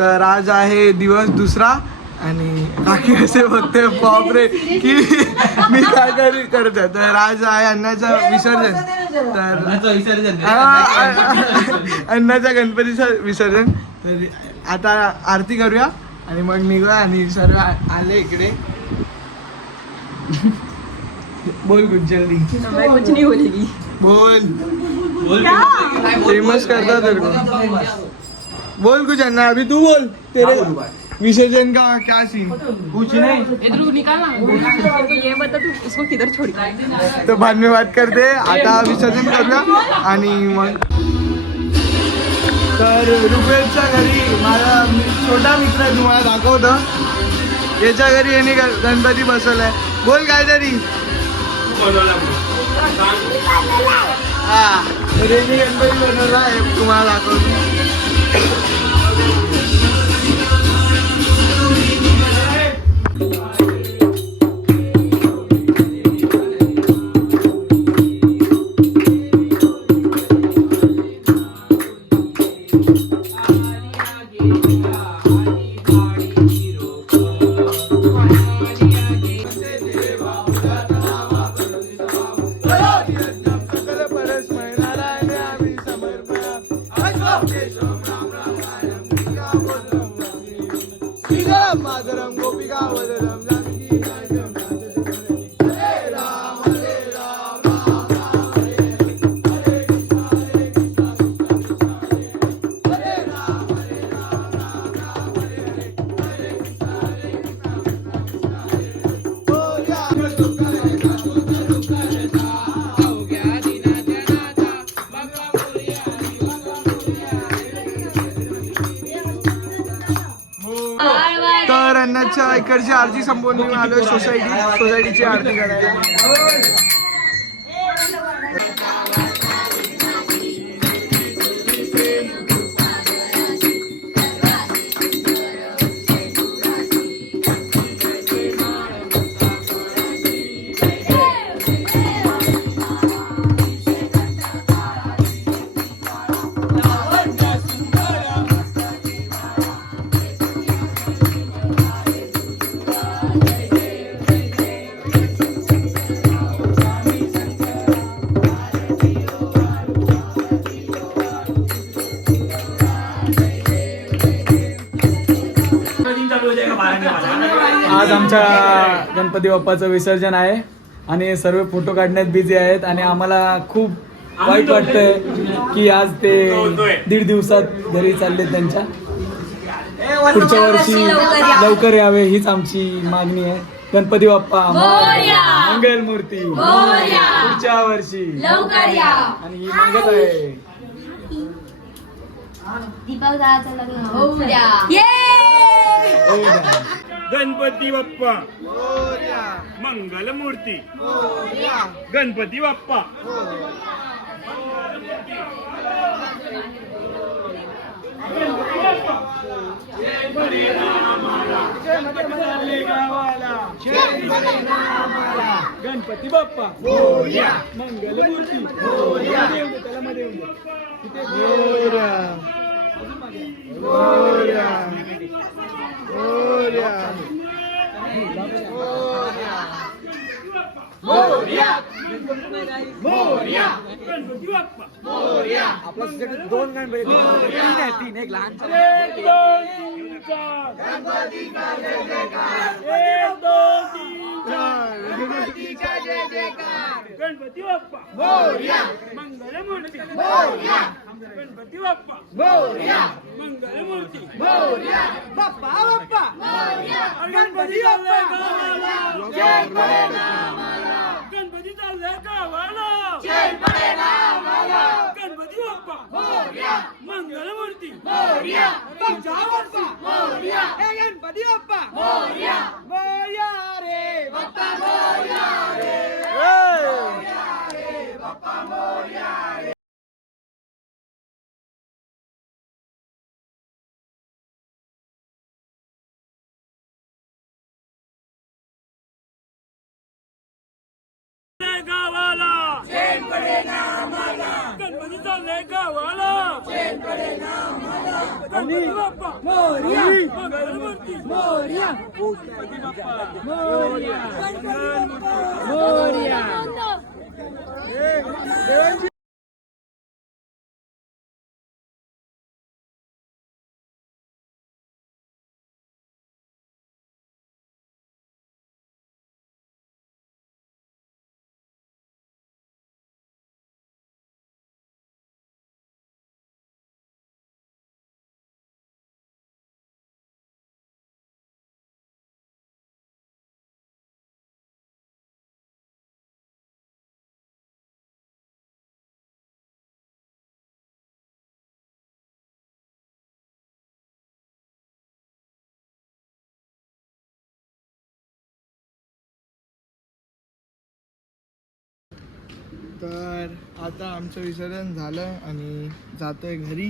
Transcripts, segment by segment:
तर आज आहे दिवस दुसरा आणि बाकी असे बघते बापरे की मी काय करतो. तर आज आहे अन्नाचं विसर्जन. तर अन्नाच्या गणपतीचं विसर्जन. तर आता आरती करूया आणि मग निघूया. आणि सर्व आले इकडे. बोल कुछ जल्दी. कुछ नहीं बोलेगी. बोल फेमस करता तेरे को. बोल कुछ अन्ना. अभी तू बोल. तेरे विसर्जन का क्या सीन. कुछ नहीं. इधर निकाल ना. ये बता तू इसको किधर छोड़ी. तो बाद में बात करते. आता विसर्जन करूया आणि मग. तर रुपेशच्या घरी माझा छोटा मित्र तुम्हाला दाखवतो. याच्या घरी याने गणपती बसवलाय. बोल काहीतरी. हा रेनी गणपती बनवला आहे तुम्हाला दाखवतो. तर अन्नाच्या इकडची आरती संपवून आलोय सोसायटीची आरती करायला. आज आमच्या गणपती बाप्पाचं विसर्जन आहे आणि सर्व फोटो काढण्यात बिझी आहेत. आणि आम्हाला खूप वाईट वाटतंय की आज ते 1.5 दिवसात घरी चालले त्यांच्या. पुढच्या वर्षी लवकर यावे हीच आमची मागणी आहे. गणपती बाप्पा मंगल मूर्ती पुढच्या वर्षी. आणि ही मागत आहे गणपती बाप्पा मंगल मूर्ती. गणपती बाप्पा गणपती बाप्पा मंगल मूर्ती. त्याला मध्ये आपल्या 2 गणपती 3 आहे. 3 एक लहान. 1 2 3 4 गणपतीचा जय जयकार. 1 2 3 4 गणपतीचा जय जयकार. गणपती बाप्पा मोरया मंगल मूर्ती. गणपती बाप्पा मंगल मूर्ती. बाप्पा बाप्पा गणपती गणपती चाललंय गावाला. गणपती बाप्पा मंगल मूर्ती. गणपती बाप्पा मोरया रे बाप्पा मोरया रे बाप्पा मोरया रे. गावाला गणपती चाललंय गावाला. गणपती बाप्पा मोरया मंगलमूर्ती मोरया गणपती बाप्पा मोरया मोरया तर आता आमचं विसर्जन झालं आणि जातोय घरी.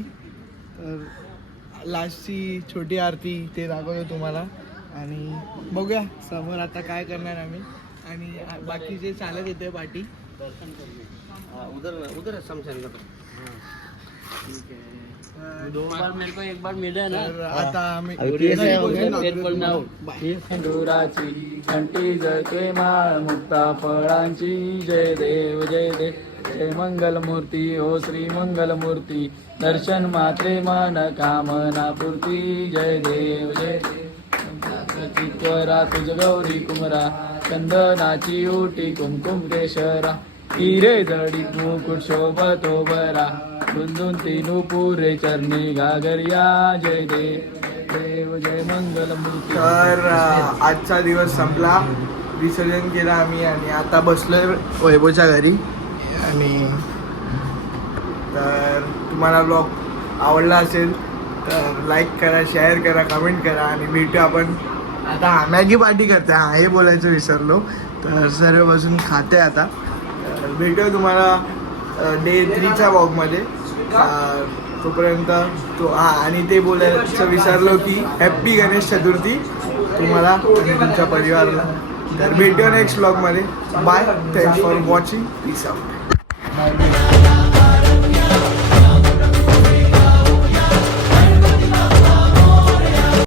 तर लास्टची छोटी आरती ते दाखवतो तुम्हाला आणि बघूया समोर आता काय करणार आम्ही. आणि बाकीचे चालत येते पाठी. तर आता आम्ही सिंदुराची घंटी जळते माळ मुक्ता फळांची जय देव जय देव जय मंगलमूर्ती ओ श्री मंगलमूर्ती दर्शन मात्रे मन कामना पूर्ती जय देव जय देव त्वरा तुझ गौरी कुमरा चंदनाची ओटी कुमकुम केशरा हिरे जडित मुकुट शोभतो बरा दुंदुन तीनू पुरे चरणी घागरिया जय देव देव जय मंगलमूर्ती. तर आजचा दिवस संपला. विसर्जन केलं आम्ही आणि आता बसलोय वैभवच्या घरी. आणि तर तुम्हाला ब्लॉग आवडला असेल तर लाईक करा, शेअर करा, कमेंट करा आणि भेटू आपण आता. मॅगी पार्टी करते हे बोलायचं विसरलो. तर सर्व बसून खाते आता. तर भेटूया तुम्हाला डे 3च्या ब्लॉगमध्ये. तोपर्यंत आणि ते बोलायचं विसरलो की हॅप्पी गणेश चतुर्थी तुम्हाला आणि तुमच्या परिवाराला. तर भेटूया नेक्स्ट ब्लॉगमध्ये. Bye. Thanks for watching. Peace out.